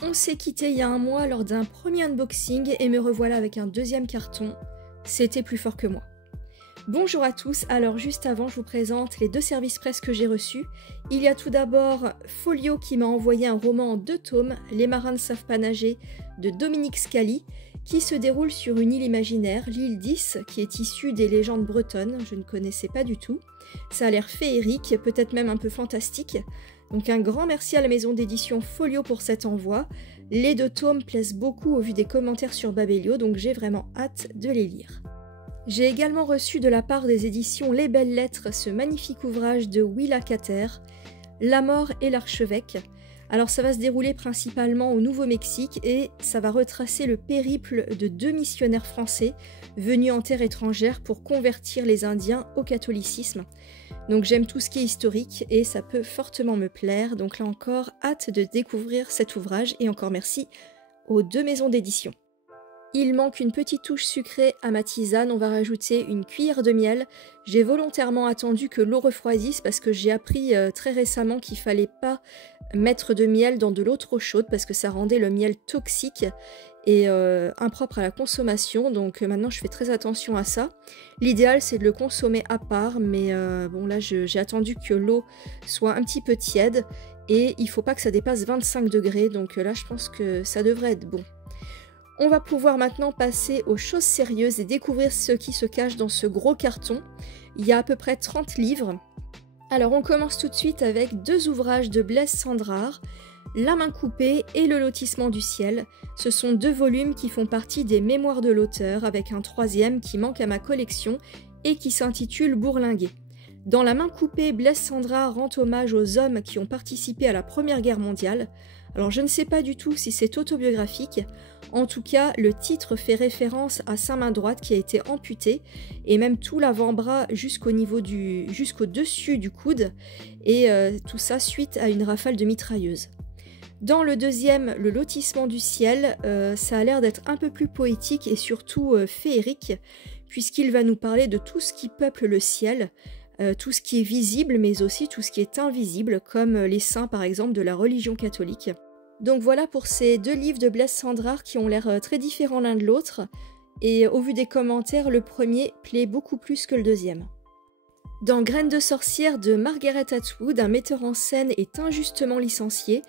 On s'est quitté il y a un mois lors d'un premier unboxing et me revoilà avec un deuxième carton. C'était plus fort que moi. Bonjour à tous, alors juste avant je vous présente les deux services presse que j'ai reçus. Il y a tout d'abord Folio qui m'a envoyé un roman en 2 tomes, Les marins ne savent pas nager, de Dominique Scali, qui se déroule sur une île imaginaire, l'île 10, qui est issue des légendes bretonnes, je ne connaissais pas du tout. Ça a l'air féerique, peut-être même un peu fantastique. Donc un grand merci à la maison d'édition Folio pour cet envoi. Les 2 tomes plaisent beaucoup au vu des commentaires sur Babelio, donc j'ai vraiment hâte de les lire. J'ai également reçu de la part des éditions Les Belles Lettres ce magnifique ouvrage de Willa Cather, La mort et l'archevêque. Alors ça va se dérouler principalement au Nouveau-Mexique et ça va retracer le périple de 2 missionnaires français venus en terre étrangère pour convertir les Indiens au catholicisme. Donc j'aime tout ce qui est historique et ça peut fortement me plaire. Donc là encore, hâte de découvrir cet ouvrage et encore merci aux 2 maisons d'édition. Il manque une petite touche sucrée à ma tisane, on va rajouter une cuillère de miel. J'ai volontairement attendu que l'eau refroidisse parce que j'ai appris très récemment qu'il fallait pas mettre de miel dans de l'eau trop chaude parce que ça rendait le miel toxique et impropre à la consommation, donc maintenant je fais très attention à ça. L'idéal c'est de le consommer à part, mais bon là j'ai attendu que l'eau soit un petit peu tiède et il faut pas que ça dépasse 25 degrés, donc là je pense que ça devrait être bon. On va pouvoir maintenant passer aux choses sérieuses et découvrir ce qui se cache dans ce gros carton. Il y a à peu près 30 livres. Alors on commence tout de suite avec 2 ouvrages de Blaise Cendrars, La main coupée et Le lotissement du ciel. Ce sont 2 volumes qui font partie des mémoires de l'auteur, avec un 3e qui manque à ma collection et qui s'intitule Bourlinguer. Dans La main coupée, Blaise Cendrars rend hommage aux hommes qui ont participé à la Première Guerre mondiale. Alors je ne sais pas du tout si c'est autobiographique, en tout cas le titre fait référence à sa main droite qui a été amputée et même tout l'avant-bras jusqu'au dessus du coude et tout ça suite à une rafale de mitrailleuse. Dans le 2e, Le lotissement du ciel, ça a l'air d'être un peu plus poétique et surtout féerique puisqu'il va nous parler de tout ce qui peuple le ciel, tout ce qui est visible mais aussi tout ce qui est invisible comme les saints par exemple de la religion catholique. Donc voilà pour ces 2 livres de Blaise Cendrars qui ont l'air très différents l'un de l'autre et au vu des commentaires le premier plaît beaucoup plus que le 2e. Dans Graines de sorcière de Margaret Atwood, un metteur en scène est injustement licencié.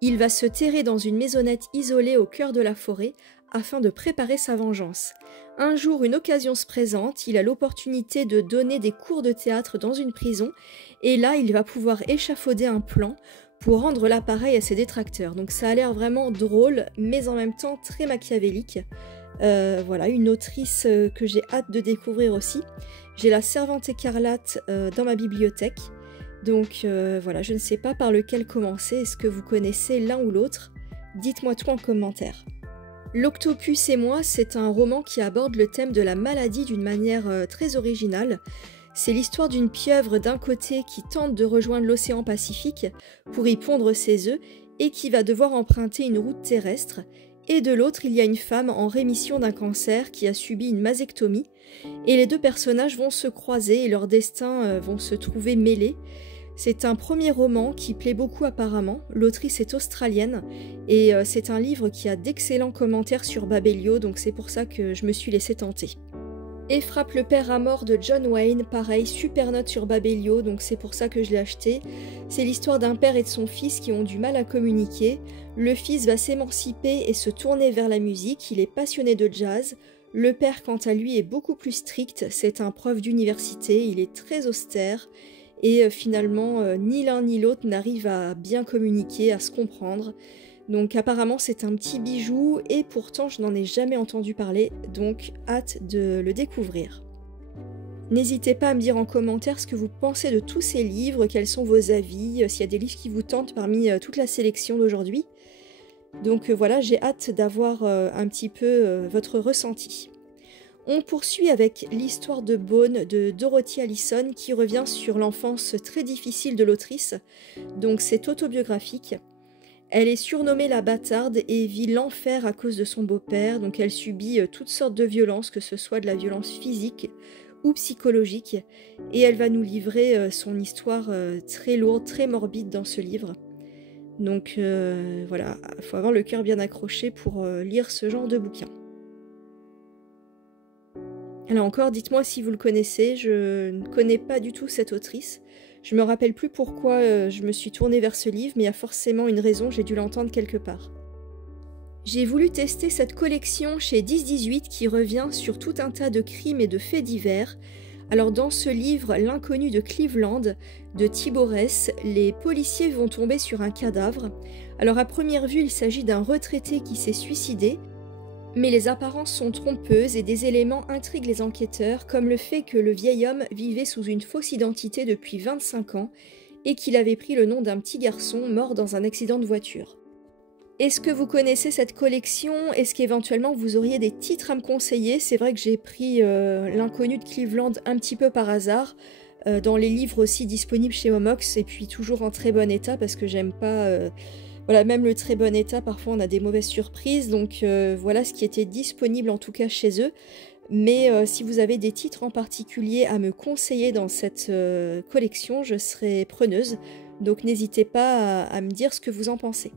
Il va se terrer dans une maisonnette isolée au cœur de la forêt afin de préparer sa vengeance. Un jour, une occasion se présente, il a l'opportunité de donner des cours de théâtre dans une prison, et là, il va pouvoir échafauder un plan pour rendre l'appareil à ses détracteurs. Donc ça a l'air vraiment drôle, mais en même temps très machiavélique. Voilà, une autrice que j'ai hâte de découvrir aussi. J'ai La Servante écarlate dans ma bibliothèque. Donc voilà, je ne sais pas par lequel commencer. Est-ce que vous connaissez l'un ou l'autre? Dites-moi tout en commentaire. L'Octopus et moi, c'est un roman qui aborde le thème de la maladie d'une manière très originale. C'est l'histoire d'une pieuvre d'un côté qui tente de rejoindre l'océan Pacifique pour y pondre ses œufs et qui va devoir emprunter une route terrestre. Et de l'autre, il y a une femme en rémission d'un cancer qui a subi une mastectomie. Et les 2 personnages vont se croiser et leurs destins vont se trouver mêlés. C'est un premier roman qui plaît beaucoup apparemment, l'autrice est australienne et c'est un livre qui a d'excellents commentaires sur Babelio, donc c'est pour ça que je me suis laissée tenter. Et Frappe le père à mort de John Wayne, pareil, super note sur Babelio, donc c'est pour ça que je l'ai acheté. C'est l'histoire d'un père et de son fils qui ont du mal à communiquer. Le fils va s'émanciper et se tourner vers la musique, il est passionné de jazz. Le père, quant à lui, est beaucoup plus strict, c'est un prof d'université, il est très austère. Et finalement, ni l'un ni l'autre n'arrive à bien communiquer, à se comprendre. Donc apparemment c'est un petit bijou et pourtant je n'en ai jamais entendu parler, donc hâte de le découvrir. N'hésitez pas à me dire en commentaire ce que vous pensez de tous ces livres, quels sont vos avis, s'il y a des livres qui vous tentent parmi toute la sélection d'aujourd'hui. Donc voilà, j'ai hâte d'avoir un petit peu votre ressenti. On poursuit avec l'histoire de Bone de Dorothy Allison qui revient sur l'enfance très difficile de l'autrice, donc c'est autobiographique. Elle est surnommée la bâtarde et vit l'enfer à cause de son beau-père, donc elle subit toutes sortes de violences, que ce soit de la violence physique ou psychologique, et elle va nous livrer son histoire très lourde, très morbide dans ce livre. Donc voilà, il faut avoir le cœur bien accroché pour lire ce genre de bouquin. Alors encore, dites-moi si vous le connaissez, je ne connais pas du tout cette autrice. Je me rappelle plus pourquoi je me suis tournée vers ce livre, mais il y a forcément une raison, j'ai dû l'entendre quelque part. J'ai voulu tester cette collection chez 10-18 qui revient sur tout un tas de crimes et de faits divers. Alors dans ce livre, L'inconnu de Cleveland, de Thibaut Ress, les policiers vont tomber sur un cadavre. Alors à première vue, il s'agit d'un retraité qui s'est suicidé, mais les apparences sont trompeuses et des éléments intriguent les enquêteurs, comme le fait que le vieil homme vivait sous une fausse identité depuis 25 ans et qu'il avait pris le nom d'un petit garçon mort dans un accident de voiture. Est-ce que vous connaissez cette collection? Est-ce qu'éventuellement vous auriez des titres à me conseiller? C'est vrai que j'ai pris L'inconnu de Cleveland un petit peu par hasard, dans les livres aussi disponibles chez Momox, et puis toujours en très bon état parce que j'aime pas... Voilà, même le très bon état, parfois on a des mauvaises surprises, donc voilà ce qui était disponible en tout cas chez eux. Mais si vous avez des titres en particulier à me conseiller dans cette collection, je serai preneuse, donc n'hésitez pas à me dire ce que vous en pensez.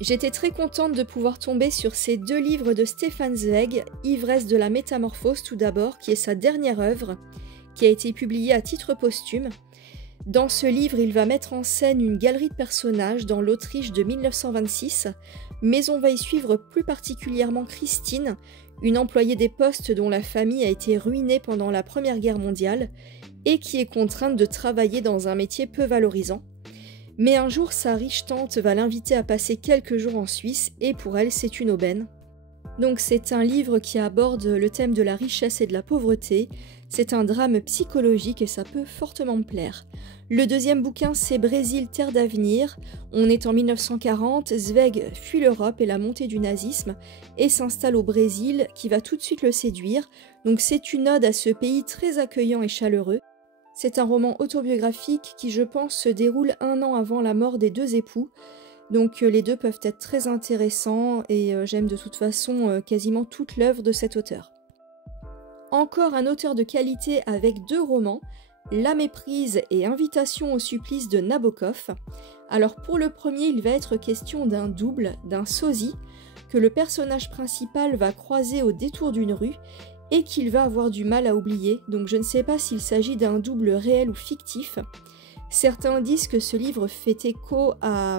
J'étais très contente de pouvoir tomber sur ces 2 livres de Stefan Zweig, Ivresse de la métamorphose tout d'abord, qui est sa dernière œuvre, qui a été publiée à titre posthume. Dans ce livre, il va mettre en scène une galerie de personnages dans l'Autriche de 1926, mais on va y suivre plus particulièrement Christine, une employée des postes dont la famille a été ruinée pendant la Première Guerre mondiale et qui est contrainte de travailler dans un métier peu valorisant. Mais un jour, sa riche tante va l'inviter à passer quelques jours en Suisse et pour elle, c'est une aubaine. Donc c'est un livre qui aborde le thème de la richesse et de la pauvreté. C'est un drame psychologique et ça peut fortement me plaire. Le deuxième bouquin, c'est Brésil, terre d'avenir. On est en 1940, Zweig fuit l'Europe et la montée du nazisme et s'installe au Brésil qui va tout de suite le séduire. Donc c'est une ode à ce pays très accueillant et chaleureux. C'est un roman autobiographique qui, je pense, se déroule 1 an avant la mort des 2 époux. Donc les 2 peuvent être très intéressants et j'aime de toute façon quasiment toute l'œuvre de cet auteur. Encore un auteur de qualité avec 2 romans, La méprise et Invitation au supplice de Nabokov. Alors pour le premier, il va être question d'un double, d'un sosie, que le personnage principal va croiser au détour d'une rue et qu'il va avoir du mal à oublier, donc je ne sais pas s'il s'agit d'un double réel ou fictif. Certains disent que ce livre fait écho à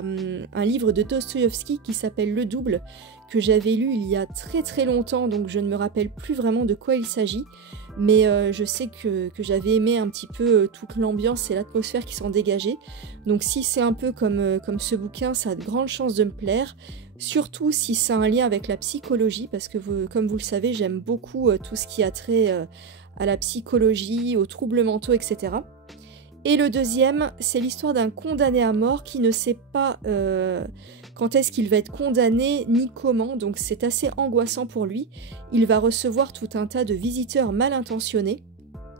un livre de Dostoïevski qui s'appelle Le Double, que j'avais lu il y a très très longtemps, donc je ne me rappelle plus vraiment de quoi il s'agit, mais je sais que j'avais aimé un petit peu toute l'ambiance et l'atmosphère qui s'en dégageait, donc si c'est un peu comme ce bouquin, ça a de grandes chances de me plaire, surtout si ça a un lien avec la psychologie, parce que comme vous le savez, j'aime beaucoup tout ce qui a trait à la psychologie, aux troubles mentaux, etc. Et le deuxième, c'est l'histoire d'un condamné à mort qui ne sait pas quand est-ce qu'il va être condamné ni comment, donc c'est assez angoissant pour lui. Il va recevoir tout un tas de visiteurs mal intentionnés,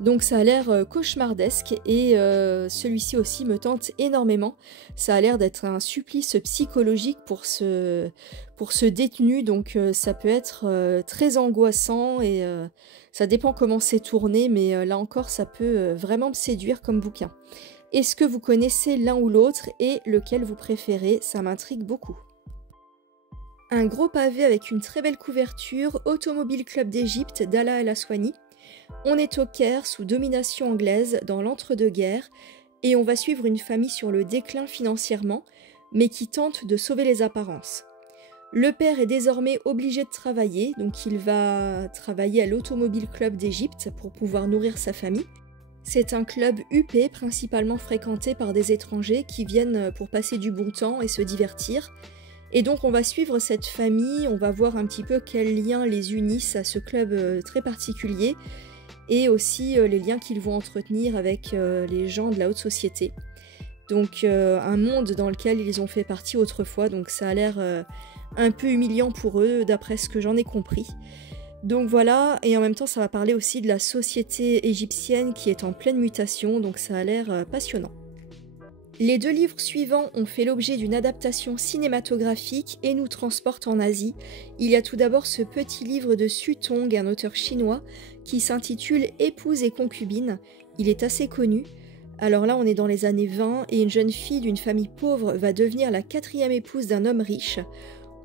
donc ça a l'air cauchemardesque et celui-ci aussi me tente énormément. Ça a l'air d'être un supplice psychologique pour ce détenu, donc ça peut être très angoissant et ça dépend comment c'est tourné, mais là encore ça peut vraiment me séduire comme bouquin. Est-ce que vous connaissez l'un ou l'autre et lequel vous préférez? Ça m'intrigue beaucoup. Un gros pavé avec une très belle couverture, Automobile Club d'Égypte d'Ala El Aswani. On est au Caire sous domination anglaise dans l'entre-deux-guerres et on va suivre une famille sur le déclin financièrement, mais qui tente de sauver les apparences. Le père est désormais obligé de travailler, donc il va travailler à l'Automobile Club d'Égypte pour pouvoir nourrir sa famille. C'est un club huppé, principalement fréquenté par des étrangers qui viennent pour passer du bon temps et se divertir. Et donc on va suivre cette famille, on va voir un petit peu quels liens les unissent à ce club très particulier et aussi les liens qu'ils vont entretenir avec les gens de la haute société. Donc un monde dans lequel ils ont fait partie autrefois, donc ça a l'air un peu humiliant pour eux d'après ce que j'en ai compris. Donc voilà, et en même temps ça va parler aussi de la société égyptienne qui est en pleine mutation, donc ça a l'air passionnant. Les 2 livres suivants ont fait l'objet d'une adaptation cinématographique et nous transportent en Asie. Il y a tout d'abord ce petit livre de Su Tong, un auteur chinois, qui s'intitule Épouse et concubine. Il est assez connu. Alors là, on est dans les années 20 et une jeune fille d'une famille pauvre va devenir la 4e épouse d'un homme riche.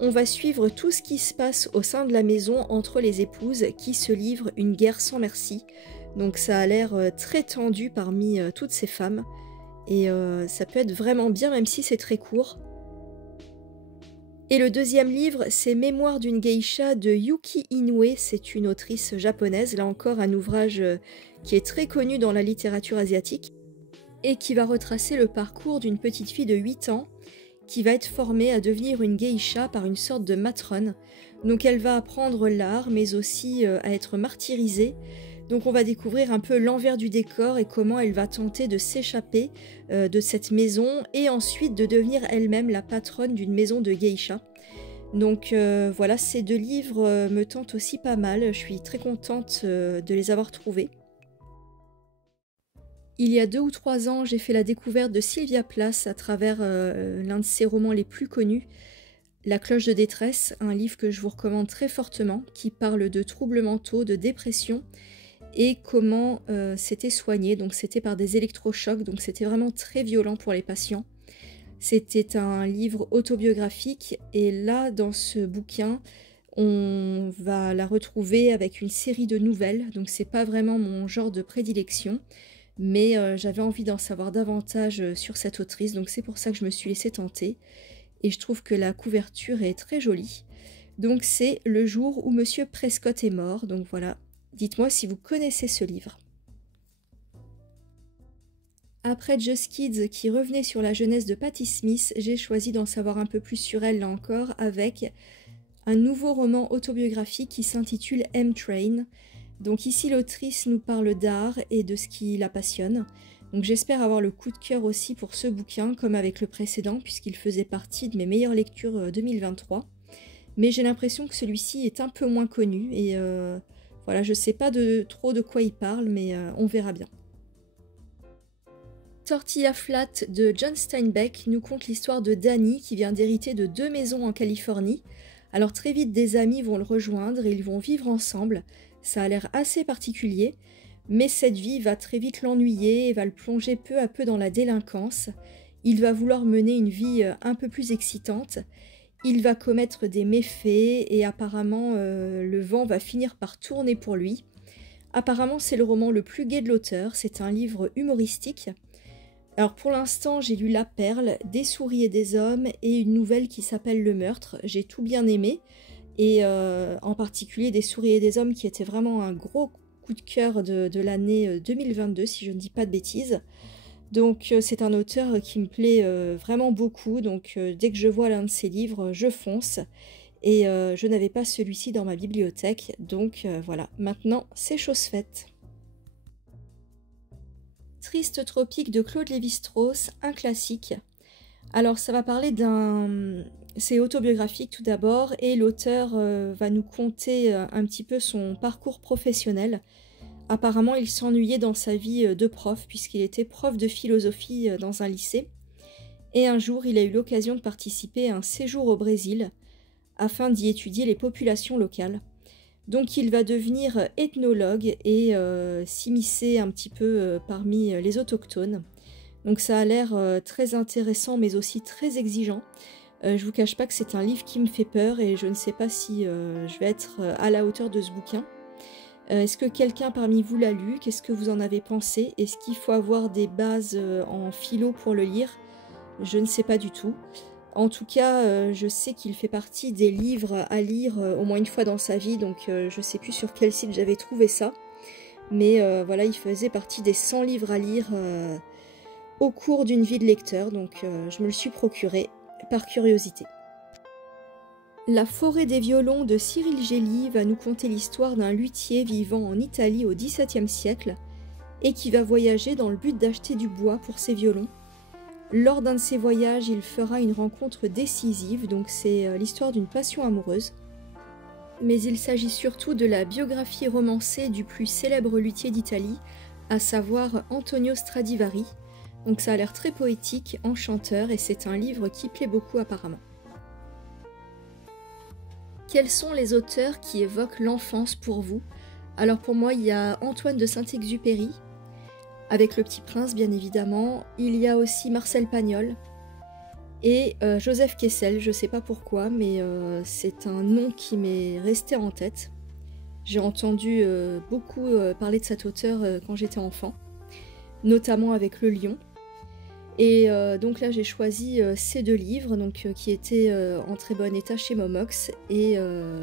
On va suivre tout ce qui se passe au sein de la maison entre les épouses qui se livrent une guerre sans merci. Donc ça a l'air très tendu parmi toutes ces femmes. Et ça peut être vraiment bien même si c'est très court. Et le deuxième livre, c'est Mémoires d'une geisha de Yuki Inoue. C'est une autrice japonaise, là encore un ouvrage qui est très connu dans la littérature asiatique et qui va retracer le parcours d'une petite fille de 8 ans qui va être formée à devenir une geisha par une sorte de matrone. Donc elle va apprendre l'art, mais aussi à être martyrisée. Donc on va découvrir un peu l'envers du décor et comment elle va tenter de s'échapper de cette maison et ensuite de devenir elle-même la patronne d'une maison de geisha. Donc voilà, ces 2 livres me tentent aussi pas mal. Je suis très contente de les avoir trouvés. Il y a 2 ou 3 ans, j'ai fait la découverte de Sylvia Plath à travers l'un de ses romans les plus connus, La cloche de détresse, un livre que je vous recommande très fortement, qui parle de troubles mentaux, de dépression, et comment c'était soigné. Donc c'était par des électrochocs, donc c'était vraiment très violent pour les patients. C'était un livre autobiographique, et là, dans ce bouquin, on va la retrouver avec une série de nouvelles, donc c'est pas vraiment mon genre de prédilection, mais j'avais envie d'en savoir davantage sur cette autrice, donc c'est pour ça que je me suis laissée tenter, et je trouve que la couverture est très jolie. Donc c'est Le jour où Monsieur Prescott est mort, donc voilà, dites-moi si vous connaissez ce livre. Après Just Kids qui revenait sur la jeunesse de Patti Smith, j'ai choisi d'en savoir un peu plus sur elle là encore avec un nouveau roman autobiographique qui s'intitule M-Train. Donc ici l'autrice nous parle d'art et de ce qui la passionne. Donc j'espère avoir le coup de cœur aussi pour ce bouquin comme avec le précédent puisqu'il faisait partie de mes meilleures lectures 2023. Mais j'ai l'impression que celui-ci est un peu moins connu et voilà, je sais pas trop de quoi il parle mais on verra bien. Tortilla Flat de John Steinbeck nous conte l'histoire de Danny qui vient d'hériter de 2 maisons en Californie. Alors très vite des amis vont le rejoindre et ils vont vivre ensemble. Ça a l'air assez particulier, mais cette vie va très vite l'ennuyer et va le plonger peu à peu dans la délinquance. Il va vouloir mener une vie un peu plus excitante. Il va commettre des méfaits et apparemment le vent va finir par tourner pour lui. Apparemment c'est le roman le plus gai de l'auteur, c'est un livre humoristique. Alors pour l'instant j'ai lu La Perle, Des souris et des hommes et une nouvelle qui s'appelle Le meurtre. J'ai tout bien aimé. Et en particulier Des souris et des hommes qui était vraiment un gros coup de cœur de l'année 2022 si je ne dis pas de bêtises. Donc c'est un auteur qui me plaît vraiment beaucoup, donc dès que je vois l'un de ses livres, je fonce. Et je n'avais pas celui-ci dans ma bibliothèque, donc voilà, maintenant c'est chose faite. Triste tropique de Claude Lévi-Strauss, un classique. Alors ça va parler c'est autobiographique tout d'abord et l'auteur va nous conter un petit peu son parcours professionnel. Apparemment il s'ennuyait dans sa vie de prof puisqu'il était prof de philosophie dans un lycée. Et un jour il a eu l'occasion de participer à un séjour au Brésil afin d'y étudier les populations locales. Donc il va devenir ethnologue et s'immiscer un petit peu parmi les autochtones. Donc ça a l'air très intéressant mais aussi très exigeant. Je vous cache pas que c'est un livre qui me fait peur et je ne sais pas si je vais être à la hauteur de ce bouquin. Est-ce que quelqu'un parmi vous l'a lu? Qu'est-ce que vous en avez pensé? Est-ce qu'il faut avoir des bases en philo pour le lire? Je ne sais pas du tout. En tout cas, je sais qu'il fait partie des livres à lire au moins une fois dans sa vie, donc je ne sais plus sur quel site j'avais trouvé ça. Mais voilà, il faisait partie des 100 livres à lire au cours d'une vie de lecteur, donc je me le suis procuré par curiosité. La forêt des violons de Cyril Gély va nous conter l'histoire d'un luthier vivant en Italie au XVIIe siècle et qui va voyager dans le but d'acheter du bois pour ses violons. Lors d'un de ses voyages, il fera une rencontre décisive, donc c'est l'histoire d'une passion amoureuse. Mais il s'agit surtout de la biographie romancée du plus célèbre luthier d'Italie, à savoir Antonio Stradivari. Donc ça a l'air très poétique, enchanteur, et c'est un livre qui plaît beaucoup apparemment. Quels sont les auteurs qui évoquent l'enfance pour vous? Alors pour moi, il y a Antoine de Saint-Exupéry, avec Le Petit Prince bien évidemment. Il y a aussi Marcel Pagnol et Joseph Kessel, je sais pas pourquoi, mais c'est un nom qui m'est resté en tête. J'ai entendu beaucoup parler de cet auteur quand j'étais enfant, notamment avec Le Lion. Et donc là j'ai choisi ces deux livres donc, qui étaient en très bon état chez Momox. Et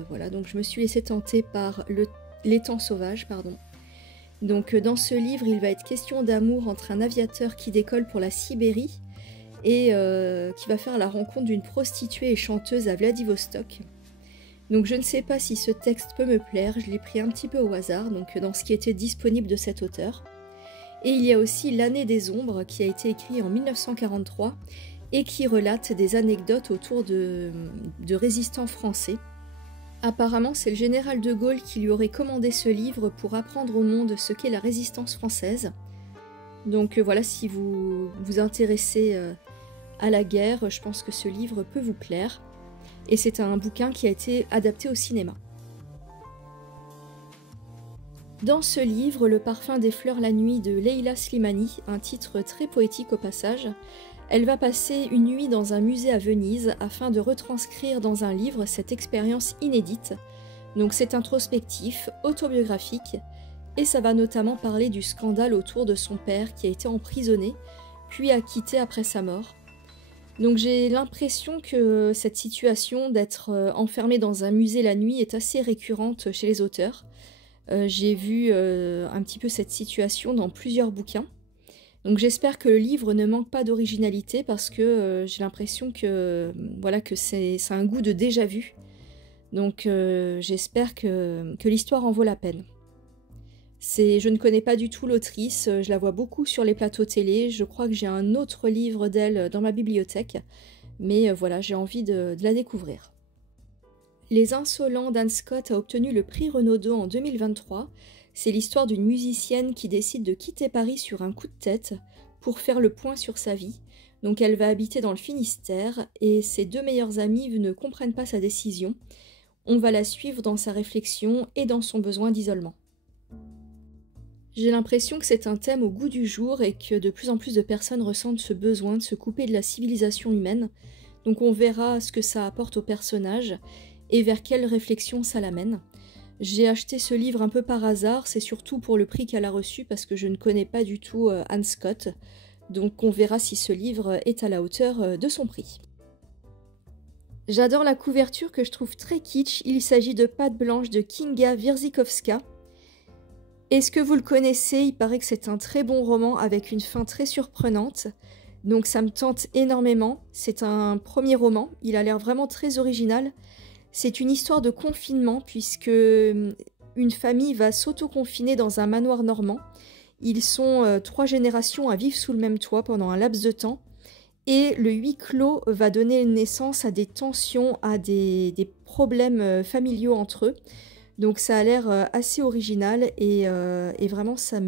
voilà, donc je me suis laissée tenter par L'étang sauvage, pardon. Donc dans ce livre, il va être question d'amour entre un aviateur qui décolle pour la Sibérie et qui va faire la rencontre d'une prostituée et chanteuse à Vladivostok. Donc je ne sais pas si ce texte peut me plaire, je l'ai pris un petit peu au hasard, donc dans ce qui était disponible de cet auteur. Et il y a aussi L'année des ombres qui a été écrit en 1943 et qui relate des anecdotes autour de résistants français. Apparemment, c'est le général de Gaulle qui lui aurait commandé ce livre pour apprendre au monde ce qu'est la résistance française. Donc voilà, si vous vous intéressez à la guerre, je pense que ce livre peut vous plaire. Et c'est un bouquin qui a été adapté au cinéma. Dans ce livre, Le parfum des fleurs la nuit de Leila Slimani, un titre très poétique au passage, elle va passer une nuit dans un musée à Venise afin de retranscrire dans un livre cette expérience inédite. Donc c'est introspectif, autobiographique, et ça va notamment parler du scandale autour de son père qui a été emprisonné, puis acquitté après sa mort. Donc j'ai l'impression que cette situation d'être enfermé dans un musée la nuit est assez récurrente chez les auteurs. J'ai vu un petit peu cette situation dans plusieurs bouquins. Donc j'espère que le livre ne manque pas d'originalité parce que j'ai l'impression que, voilà, que c'est un goût de déjà-vu. Donc j'espère que l'histoire en vaut la peine. Je ne connais pas du tout l'autrice, je la vois beaucoup sur les plateaux télé, je crois que j'ai un autre livre d'elle dans ma bibliothèque, mais voilà, j'ai envie de la découvrir. Les Insolents d'Anne Scott a obtenu le prix Renaudot en 2023. C'est l'histoire d'une musicienne qui décide de quitter Paris sur un coup de tête pour faire le point sur sa vie. Donc elle va habiter dans le Finistère et ses deux meilleures amies ne comprennent pas sa décision. On va la suivre dans sa réflexion et dans son besoin d'isolement. J'ai l'impression que c'est un thème au goût du jour et que de plus en plus de personnes ressentent ce besoin de se couper de la civilisation humaine. Donc on verra ce que ça apporte au personnage et vers quelle réflexion ça l'amène. J'ai acheté ce livre un peu par hasard, c'est surtout pour le prix qu'elle a reçu parce que je ne connais pas du tout Anne Scott, donc on verra si ce livre est à la hauteur de son prix. J'adore la couverture que je trouve très kitsch, il s'agit de Patte blanche de Kinga Wierzykowska. Est-ce que vous le connaissez? Il paraît que c'est un très bon roman avec une fin très surprenante, donc ça me tente énormément. C'est un premier roman, il a l'air vraiment très original. C'est une histoire de confinement puisque une famille va s'auto-confiner dans un manoir normand. Ils sont 3 générations à vivre sous le même toit pendant un laps de temps. Et le huis clos va donner naissance à des tensions, à des problèmes familiaux entre eux. Donc ça a l'air assez original et vraiment ça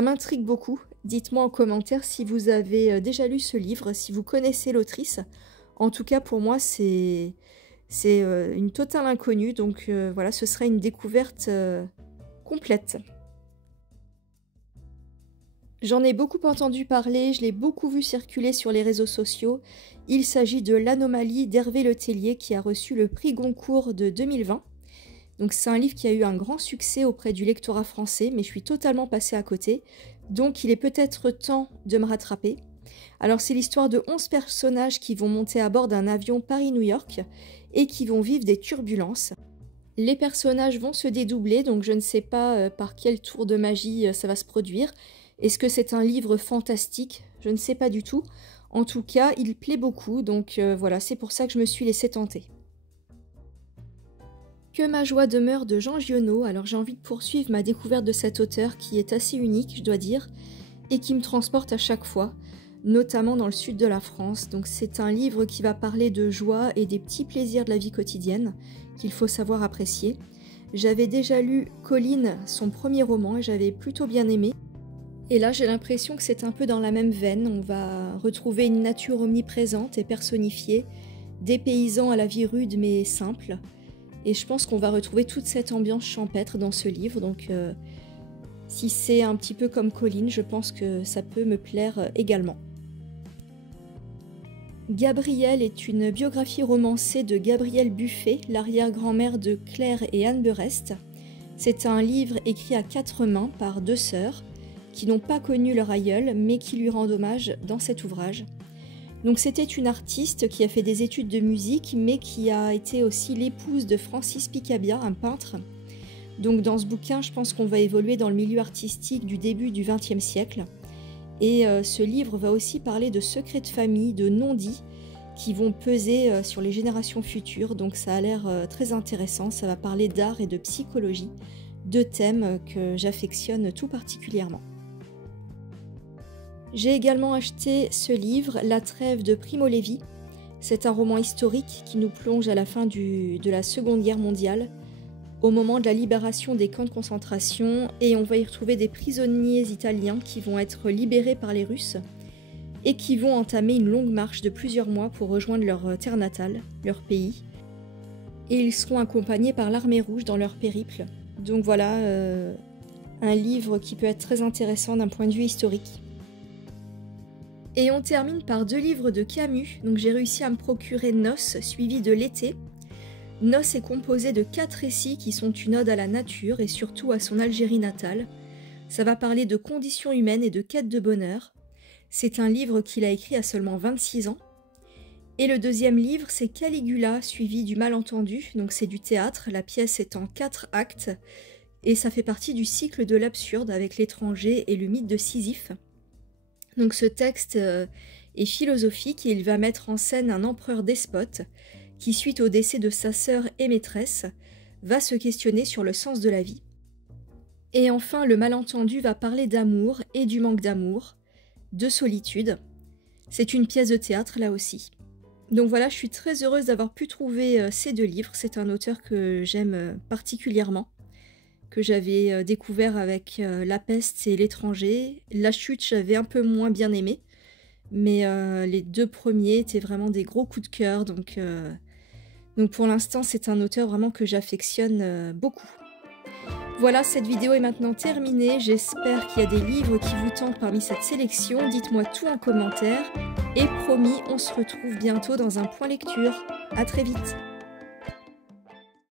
m'intrigue beaucoup. Dites-moi en commentaire si vous avez déjà lu ce livre, si vous connaissez l'autrice. En tout cas pour moi c'est une totale inconnue, donc voilà, ce serait une découverte complète. J'en ai beaucoup entendu parler, je l'ai beaucoup vu circuler sur les réseaux sociaux. Il s'agit de L'Anomalie d'Hervé Letellier qui a reçu le prix Goncourt de 2020. Donc c'est un livre qui a eu un grand succès auprès du lectorat français, mais je suis totalement passée à côté. Donc il est peut-être temps de me rattraper. Alors c'est l'histoire de 11 personnages qui vont monter à bord d'un avion Paris-New York et qui vont vivre des turbulences. Les personnages vont se dédoubler, donc je ne sais pas par quel tour de magie ça va se produire. Est-ce que c'est un livre fantastique? Je ne sais pas du tout. En tout cas, il plaît beaucoup, donc voilà, c'est pour ça que je me suis laissée tenter. Que ma joie demeure de Jean Giono, alors j'ai envie de poursuivre ma découverte de cet auteur qui est assez unique, je dois dire, et qui me transporte à chaque fois, notamment dans le sud de la France. Donc c'est un livre qui va parler de joie et des petits plaisirs de la vie quotidienne qu'il faut savoir apprécier. J'avais déjà lu Colline, son premier roman, et j'avais plutôt bien aimé. Et là j'ai l'impression que c'est un peu dans la même veine, on va retrouver une nature omniprésente et personnifiée, des paysans à la vie rude mais simple, et je pense qu'on va retrouver toute cette ambiance champêtre dans ce livre, donc Si c'est un petit peu comme Colline, je pense que ça peut me plaire également. Gabrielle est une biographie romancée de Gabrielle Buffet, l'arrière-grand-mère de Claire et Anne Berest. C'est un livre écrit à 4 mains par 2 sœurs qui n'ont pas connu leur aïeul mais qui lui rendent hommage dans cet ouvrage. Donc c'était une artiste qui a fait des études de musique mais qui a été aussi l'épouse de Francis Picabia, un peintre. Donc dans ce bouquin, je pense qu'on va évoluer dans le milieu artistique du début du XXe siècle. Et ce livre va aussi parler de secrets de famille, de non-dits qui vont peser sur les générations futures. Donc ça a l'air très intéressant, ça va parler d'art et de psychologie, 2 thèmes que j'affectionne tout particulièrement. J'ai également acheté ce livre, La Trêve de Primo Levi. C'est un roman historique qui nous plonge à la fin de la Seconde Guerre mondiale, au moment de la libération des camps de concentration, et on va y retrouver des prisonniers italiens qui vont être libérés par les Russes et qui vont entamer une longue marche de plusieurs mois pour rejoindre leur terre natale, leur pays. Et ils seront accompagnés par l'armée rouge dans leur périple. Donc voilà, un livre qui peut être très intéressant d'un point de vue historique. Et on termine par 2 livres de Camus. Donc j'ai réussi à me procurer Noces, suivi de L'été. Noces est composé de 4 récits qui sont une ode à la nature et surtout à son Algérie natale. Ça va parler de conditions humaines et de quête de bonheur. C'est un livre qu'il a écrit à seulement 26 ans. Et le 2e livre, c'est Caligula, suivi du Malentendu. Donc c'est du théâtre, la pièce est en 4 actes. Et ça fait partie du cycle de l'absurde avec l'étranger et le mythe de Sisyphe. Donc ce texte est philosophique et il va mettre en scène un empereur despote qui, suite au décès de sa sœur et maîtresse, va se questionner sur le sens de la vie. Et enfin, le Malentendu va parler d'amour et du manque d'amour, de solitude. C'est une pièce de théâtre là aussi. Donc voilà, je suis très heureuse d'avoir pu trouver ces 2 livres. C'est un auteur que j'aime particulièrement, que j'avais découvert avec La Peste et L'étranger. La Chute, j'avais un peu moins bien aimé, mais les 2 premiers étaient vraiment des gros coups de cœur. Donc pour l'instant, c'est un auteur vraiment que j'affectionne beaucoup. Voilà, cette vidéo est maintenant terminée. J'espère qu'il y a des livres qui vous tentent parmi cette sélection. Dites-moi tout en commentaire. Et promis, on se retrouve bientôt dans un point lecture. À très vite.